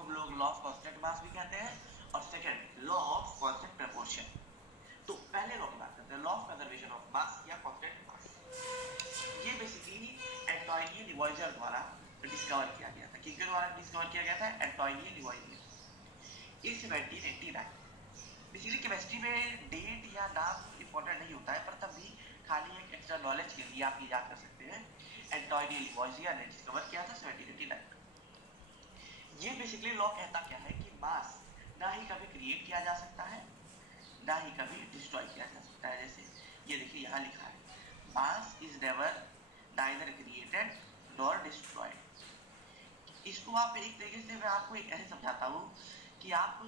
हम लोग law of constant mass भी कहते हैं और second law of constant proportion. तो पहले लॉ की बात करते हैं, law of conservation of mass या कांस्टेंट मास। ये बेसिकली एंटोनियो लुवॉइजर द्वारा डिस्कवर किया गया था। किसके द्वारा डिस्कवर किया गया था? एंटोनियो लुवॉइजर। इस 1789। बेसिकली केमिस्ट्री में डेट या नाम इंपॉर्टेंट नहीं होता है, पर तब भी खाली एक एक्स्ट्रा नॉलेज के लिए आप ये याद कर सकते हैं, एंटोनियो लुवॉइजर ने डिस्कवर किया था 1789। ये बेसिकली लॉ कहता क्या है कि मास ना ही कभी क्रिएट किया जा सकता है, ना ही कभी डिस्ट्रॉय किया जा सकता है। जैसे ये देखिए यहाँ लिखा है, mass is never neither created nor destroyed. इसको आप एक तरीके से मैं आपको एक ऐसे समझाता हूँ कि आप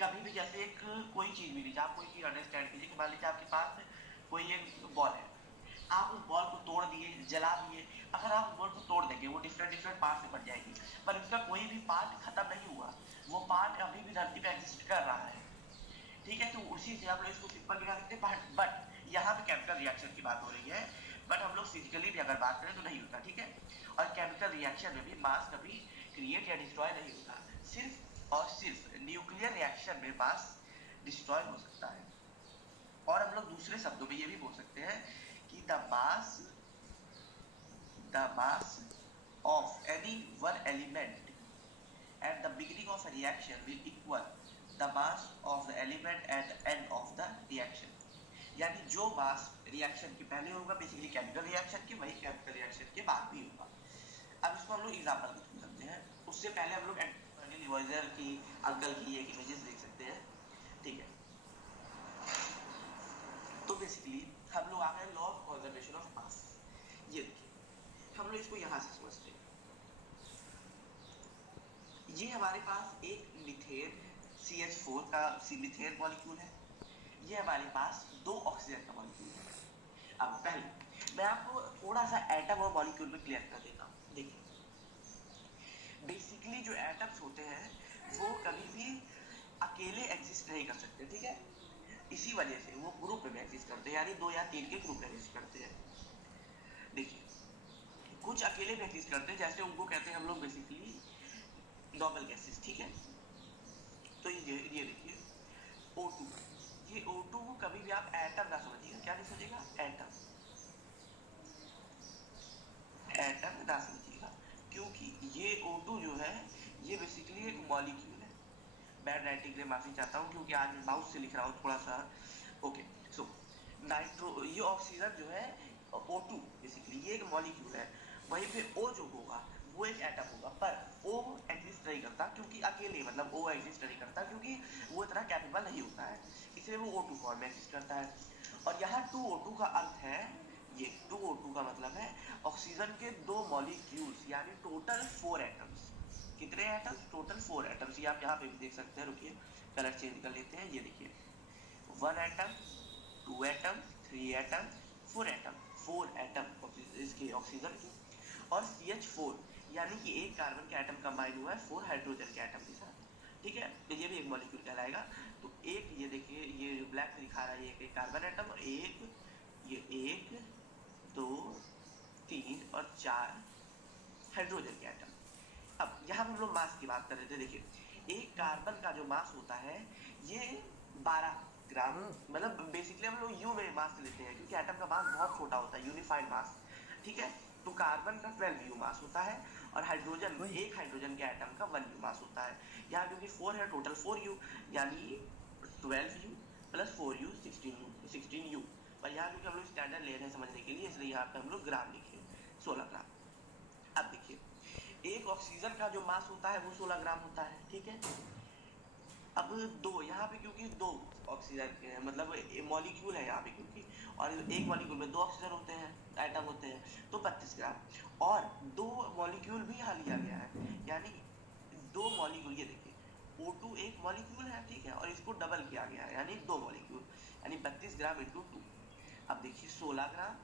कभी भी जैसे एक कोई चीज भी लीजिए, आप कोई चीज अंडरस्टैंड कीजिए कि मान लीजिए आपके पास कोई एक बॉल है, आप उस बॉल को तोड़ दिए, जला दिए। अगर आप उस बॉल को तोड़ देंगे वो डिफरेंट डिफरेंट पार्ट में बट जाएगी, पर उसका कोई भी पार्ट खत्म नहीं हुआ, वो पार्ट अभी भी धरती पे एग्जिस्ट कर रहा है। ठीक है, तो उसी से हम लोग इसको सिंपल दिखा सकते हैं। बट यहाँ पे केमिकल रिएक्शन की बात हो रही है, बट हम लोग फिजिकली भी अगर बात करें तो नहीं होता। ठीक है, और केमिकल रिएक्शन में भी मास कभी क्रिएट या डिस्ट्रॉय नहीं होता, सिर्फ और सिर्फ न्यूक्लियर रिएक्शन में मास डिस्ट्रॉय हो सकता है। और हम लोग दूसरे शब्दों में ये भी बोल सकते हैं कि the mass of any one element at the beginning of a reaction will equal the mass of the element at the end of the reaction। यानी जो मास रिएक्शन के पहले होगा बेसिकली केमिकल रिएक्शन के, वही केमिकल रिएक्शन के बाद भी होगा। अब इसको हम लोग एग्जांपल के थ्रू समझते हैं। उससे पहले हम लोग एंटोनियो लुवॉइजर की अंकल की एक इमेजेस देख सकते हैं। ठीक है, तो बेसिकली हम लोग आ गए law of conservation of mass. ये देखिए हम लोग इसको यहां से समझते हैं। ये हमारे पास एक मीथेन CH4 का मीथेन मॉलिक्यूल है, ये हमारे पास दो ऑक्सीजन का मॉलिक्यूल है। अब पहले मैं आपको थोड़ा सा एटम और मॉलिक्यूल में क्लियर कर देता हूँ। देखिए बेसिकली जो एटम्स होते हैं वो कभी भी अकेले एग्जिस्ट नहीं कर सकते। ठीक है, इसी वजह से वो ग्रुप में एग्जिस्ट करते हैं, यानी 2 या 3 के ग्रुप में एग्जिस्ट करते हैं। देखिए कुछ अकेले भी एग्जिस्ट करते हैं, जैसे उनको कहते हैं हम लोग बेसिकली नॉर्मल गैसेस। ठीक है, तो ये देखिए O2, ये O2 को कभी भी आप एटम ना समझिएगा। क्या नहीं समझिएगा? एटम ना समझिएगा, क्योंकि ये O2 जो है ये बेसिकली एक मॉलिक्यूल है। मैं राइटिंग में माफी चाहता हूँ क्योंकि आज मैं माउस से लिख रहा हूँ थोड़ा सा। ओके, सो नाइट्रो, ये ऑक्सीजन जो है O2 बेसिकली ये एक मॉलिक्यूल है। वहीं पे O जो होगा वो एक एटम होगा, पर O एग्जिस्ट नहीं करता क्योंकि अकेले, मतलब O एग्जिस्ट नहीं करता क्योंकि वो इतना कैपेबल नहीं होता है, इसलिए वो O2 फॉर्म में एग्जिस्ट करता है। और यहाँ 2O2 का अर्थ है, ये 2O2 का मतलब है ऑक्सीजन के 2 मॉलिक्यूल्स, यानी टोटल 4 एटम्स। कितने एटम्स? Total 4 atoms. ये आप यहाँ पे भी देख सकते हैं, रुकिए कलर चेंज कर लेते हैं। ये देखिए 1 atom, 2 atom, 3 atom, 4 atom, 4 atom इसके ऑक्सीजन की। और CH4 यानी कि एक कार्बन के एटम कंबाइन हुआ है 4 हाइड्रोजन के एटम के साथ। ठीक है, तो ये भी एक मॉलिक्यूल कहलाएगा। तो एक ये देखिए ये जो ब्लैक दिखा रहा है ये एक कार्बन एटम, और ये 1 2 3 और 4 हाइड्रोजन के एटम। अब यहाँ पे हम लोग मास की बात कर रहे थे। देखिए एक कार्बन का जो मास होता है ये 12 ग्राम, मतलब बेसिकली हम लोग यू में मास लेते हैं क्योंकि एटम का मास बहुत छोटा होता है, यूनिफाइड मास। ठीक है, तो कार्बन का 12 यू मास होता है, और हाइड्रोजन, एक हाइड्रोजन के एटम का 1 यू मास होता है। यहाँ क्योंकि 4 है, टोटल 4 यू, यानी 12 यू प्लस 4 यू 16 यू। पर यहाँ क्योंकि हम लोग स्टैंडर्ड ले रहे हैं समझने के लिए, इसलिए यहाँ पे हम लोग ग्राम लिखे 16 ग्राम। अब देखिए एक ऑक्सीजन का जो मास होता है वो 16 ग्राम होता है। ठीक है, अब दो यहाँ पे क्योंकि 2 ऑक्सीजन के मतलब मॉलिक्यूल है यहाँ पे, क्योंकि और एक मॉलिक्यूल में 2 ऑक्सीजन होते हैं, एटम होते हैं, तो 32 ग्राम। और 2 मॉलिक्यूल भी यहाँ लिया गया है, यानी 2 मॉलिक्यूल। ये देखिए O2 एक मॉलिक्यूल है, ठीक है, और इसको डबल किया गया है यानी 2 मॉलिक्यूल, यानी 32 ग्राम इंटू 2। अब देखिए 16 ग्राम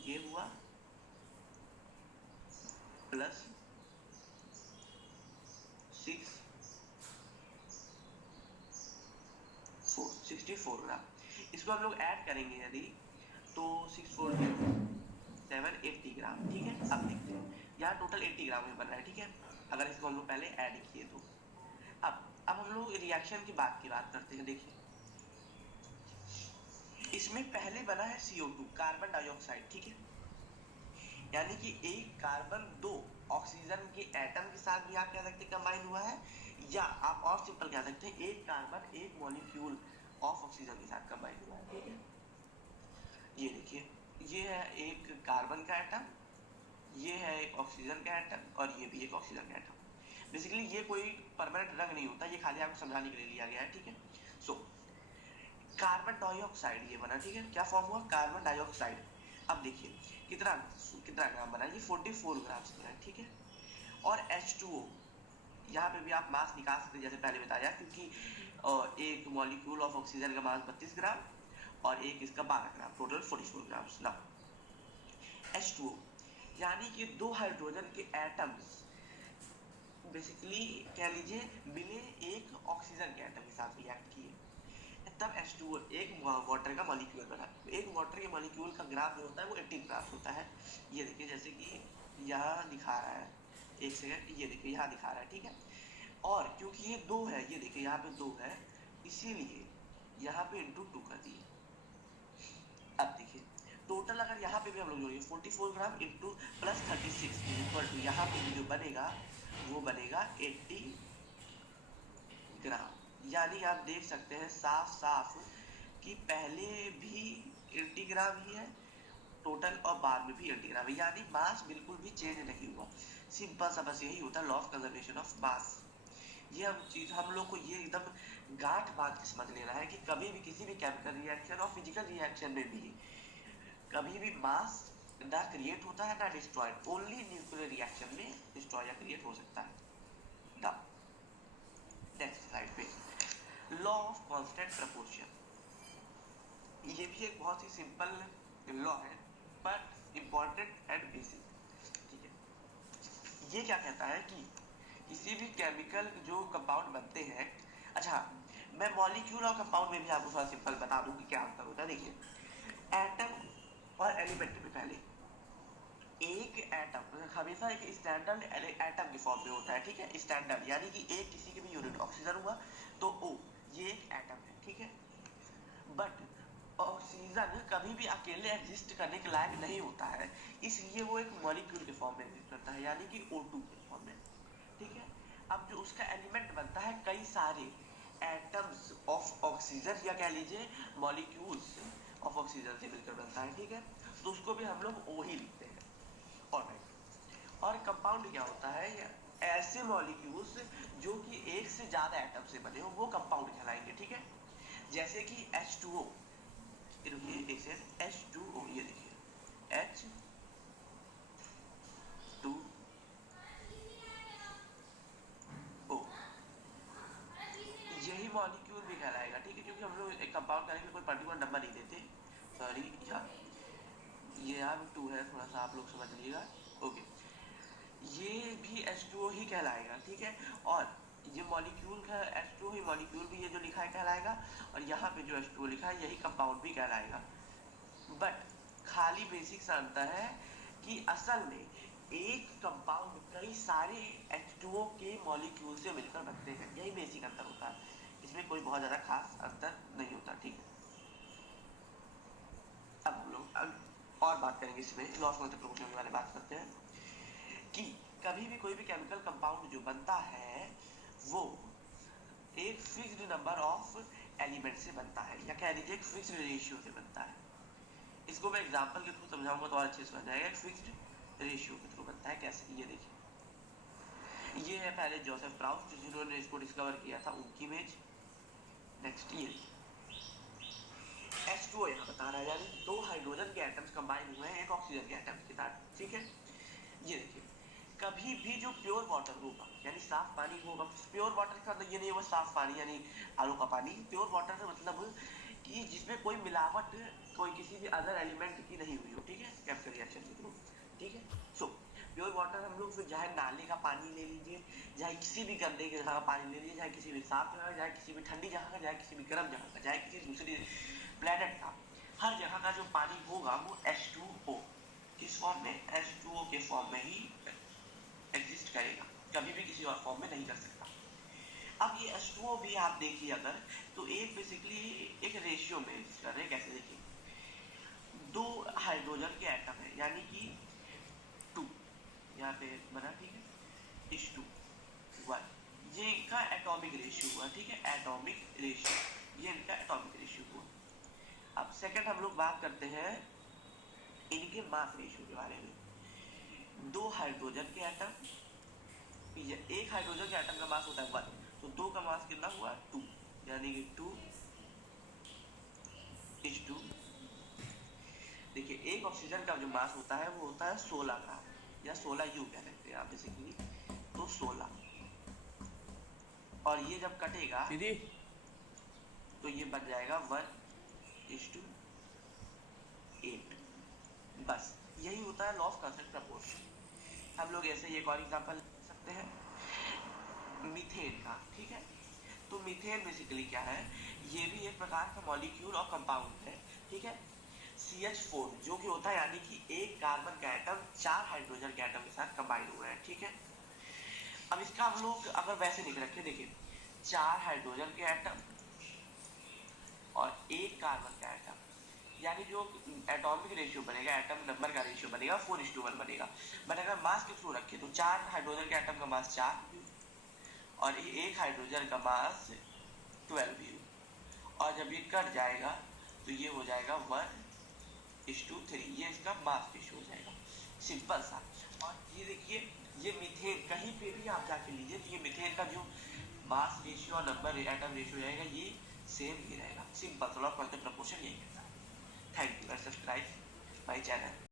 ये हुआ प्लस 64 ग्राम। इसको हम लोग ऐड करेंगे यदि, तो 6 4 7 80 ग्राम। ठीक है, अब देखते हैं यहाँ टोटल 80 ग्राम में बन रहा है, ठीक है, अगर इसको हम लोग पहले ऐड किए तो। अब हम लोग रिएक्शन की बात करते हैं। देखिए इसमें पहले बना है CO2 कार्बन डाइऑक्साइड, ठीक है, यानी कि एक कार्बन दो ऑक्सीजन के एटम के साथ भी आप कह सकते हैं कंबाइन हुआ है, या आप और सिंपल कह सकते हैं एक कार्बन एक मॉलिक्यूल ऑफ ऑक्सीजन के साथ कंबाइन हुआ है, ठीक है। ये देखिए ये है एक कार्बन का एटम, ये है एक ऑक्सीजन का एटम, और ये भी एक ऑक्सीजन का एटम। बेसिकली ये कोई परमानेंट रंग नहीं होता, ये खाली आपको समझाने के लिए लिया गया है, ठीक है। सो कार्बन डाइऑक्साइड ये बना, ठीक है, क्या फॉर्म हुआ, कार्बन डाइऑक्साइड। अब देखिए कितना कितना ग्राम बना, ये 44 ग्राम से बना, ठीक है। और H2O, यहाँ पे भी आप मास निकाल सकते हैं जैसे पहले बताया, क्योंकि एक मॉलिक्यूल ऑफ ऑक्सीजन का मास 32 ग्राम और एक इसका 12 ग्राम, टोटल 44 ग्राम ना। H2O यानी कि दो हाइड्रोजन के एटम्स बेसिकली कह लीजिए मिले एक ऑक्सीजन के एटम के साथ रिएक्ट किए, तब H2O एक वाटर का मॉलिक्यूल बना। एक वाटर के मॉलिक्यूल का ग्राम जो होता है वो 18 ग्राम होता है। ये देखिए जैसे कि यहाँ दिखा रहा है, एक सेकंड, ये देखिए यहाँ दिखा रहा है, ठीक है। और क्योंकि ये दो है, ये देखिए यहाँ पे दो है, इसीलिए यहाँ पे इंटू 2 कर दिए। अब देखिए टोटल अगर यहाँ पे भी हम लोग जोड़ेंगे 44 gram into plus 36 equal to यहाँ पे भी जो बनेगा वो बनेगा 80 ग्राम। यानी आप देख सकते हैं साफ साफ कि पहले भी 80 ग्राम ही है टोटल और बाद में भी 80 ग्राम है, यानी मास बिल्कुल भी चेंज नहीं हुआ। सिंपल सा बस यही होता है law of conservation of mass. ये हम लोग को ये एकदम गांठ बांध के समझ लेना है कि कभी भी किसी भी केमिकल रिएक्शन और फिजिकल रिएक्शन में भी कभी भी मास ना क्रिएट होता है ना डिस्ट्रॉयड, ओनली न्यूक्लियर रिएक्शन में डिस्ट्रॉय या क्रिएट हो सकता है। नेक्स्ट स्लाइड पे लॉ ऑफ कांस्टेंट प्रपोर्शन, ये भी एक बहुत ही सिंपल लॉ है बट इंपॉर्टेंट एंड बेसिक, ठीक है। ये क्या कहता है कि किसी भी केमिकल जो कंपाउंड बनते हैं, अच्छा मैं मॉलिक्यूल और कंपाउंड में भी आपको थोड़ा सिंपल बता दूं कि क्या अंतर होता है। देखिए एटम और एलिमेंट में पहले एक एटम हमेशा एक स्टैंडर्ड एटम के फॉर्म में होता है, ठीक है, स्टैंडर्ड यानी कि एक किसी के भी यूनिट ऑक्सीजन हुआ तो O ये एक एटम है, ठीक है। बट ऑक्सीजन कभी भी अकेले एग्जिस्ट करने के लायक नहीं होता है, इसलिए वो एक मॉलिक्यूल के फॉर्म में एग्जिस्ट करता है, यानी कि O2 के फॉर्म में, ठीक है। अब जो उसका एलिमेंट बनता है कई सारे एटम्स ऑफ ऑक्सीजन या कह लीजिए मॉलिक्यूल्स ऑफ ऑक्सीजन से मिलकर बनता है, ठीक है, तो उसको भी हम लोग O ही लिखते हैं। और कंपाउंड क्या होता है, ऐसे मॉलिक्यूल्स जो कि एक से ज्यादा एटम से बने हो वो कंपाउंड कहलाएंगे, ठीक है। जैसे कि H2O, H2O ये देखिए H2O, यही मॉलिक्यूल भी कहलाएगा, ठीक है, क्योंकि हम लोग एक कंपाउंड करने के लिए कोई पर्टिकुलर नंबर नहीं देते, सॉरी ये यहाँ भी 2 है, थोड़ा सा आप लोग समझ लीजिएगा, ओके। ये भी H2O ही कहलाएगा, ठीक है। और ये मॉलिक्यूल का H2O ही मॉलिक्यूल भी ये जो लिखा है कहलाएगा, और यहाँ पे जो H2O लिखा है यही कंपाउंड भी कहलाएगा। बट खाली बेसिक सा अंतर है कि असल में एक कंपाउंड कई सारे H2O के मॉलिक्यूल से मिलकर बनते हैं, यही बेसिक अंतर होता है, इसमें कोई बहुत ज्यादा खास अंतर नहीं होता, ठीक है। अब हम लोग और बात करेंगे इसमें लॉ ऑफ प्रपोर्शन के बारे में बात करते हैं कि कभी भी कोई भी केमिकल कंपाउंड जो बनता है वो एक फिक्स्ड नंबर ऑफ एलिमेंट से बनता है, या कह लीजिए एक फिक्स्ड रेशियो से बनता है। इसको मैं एग्जांपल के थ्रू समझाऊंगा तो और अच्छे से समझ जाएगा। एक फिक्स्ड रेशियो के थ्रू बनता है, कैसे, ये देखिए ये है पहले जोसेफ प्राउस्ट जिन्होंने इसको डिस्कवर किया था, उनकी इमेज। नेक्स्ट ये H2O यहाँ बता रहा है, यानी दो हाइड्रोजन के एटम्स कंबाइन हुए हैं एक ऑक्सीजन के एटम के साथ, ठीक है। ये देखिए कभी भी जो प्योर वाटर होगा यानी साफ पानी होगा, प्योर वाटर का मतलब ये नहीं होगा साफ पानी यानी आलो का पानी, प्योर वाटर का मतलब कि जिसमें कोई मिलावट कोई किसी भी अदर एलिमेंट की नहीं हुई हो, ठीक है, केमिकल रिएक्शन के थ्रू, ठीक है। सो प्योर वाटर हम लोग चाहे नाले का पानी ले लीजिए, चाहे किसी भी गंदे जगह का पानी ले लीजिए, चाहे किसी भी साफ जगह, चाहे किसी भी ठंडी जगह का, चाहे किसी भी गर्म जगह का, चाहे किसी दूसरी प्लेनेट का, हर जगह का जो पानी होगा वो H2O किस फॉर्म में, H2O के फॉर्म में ही एग्जिस्ट करेगा, कभी भी किसी और फॉर्म में नहीं कर सकता। अब ये H2O भी आप देखिए अगर, तो एक बेसिकली एक रेशियो में एग्जिस्ट कर रहे हैं। कैसे देखिए, 2 हाइड्रोजन के एटम है, यानी कि 2 यहाँ पे बना, ठीक है, H2 1, ये इनका एटॉमिक रेशियो हुआ, ठीक है, एटॉमिक रेशियो, ये इनका एटॉमिक रेशियो हुआ। अब सेकंड हम लोग बात करते हैं इनके मास रेशियो के बारे में। 2 हाइड्रोजन के एटम, एक हाइड्रोजन के एटम का मास होता है 1, तो 2 का मास कितना हुआ 2, यानी कि 2 H2। देखिए एक ऑक्सीजन का जो मास होता है वो होता है 16 का, या 16 U कह सकते हैं आप बेसिकली, तो 16, और ये जब कटेगा तो ये बन जाएगा 1:8। बस यही होता है लॉ ऑफ कांस्टेंट प्रपोर्शन। हम लोग ऐसे ही एक और एग्जांपल ले सकते हैं मीथेन का, ठीक है। तो मीथेन बेसिकली क्या है, ये भी एक प्रकार का मॉलिक्यूल और कंपाउंड है, ठीक है। CH4 जो कि होता है, यानी कि एक कार्बन का एटम 4 हाइड्रोजन के एटम के साथ कंबाइन हो रहा है, ठीक है। अब इसका हम लोग अगर वैसे लिख रखे, देखिए 4 हाइड्रोजन के एटम और एक कार्बन का एटम, यानी जो एटॉमिक रेशियो बनेगा, एटम नंबर का रेशियो बनेगा 4:1 बनेगा। बट अगर मास के थ्रू रखे तो 4 हाइड्रोजन के एटम का मास 4 और एक हाइड्रोजन का मास 12 और जब ये कट जाएगा तो ये हो जाएगा 1:3, ये इसका मास रेशियो हो जाएगा, सिंपल सा। और ये देखिए ये मीथेन, कहीं पे भी आप जाके लीजिए तो ये मीथेन का जो मास रेशियो और नंबर एटम रेशियो रहेगा ये सेम ही रहेगा, सिंपल सा लॉ ऑफ कांस्टेंट प्रपोर्शन यही कहता है। Thank you, subscribe my channel.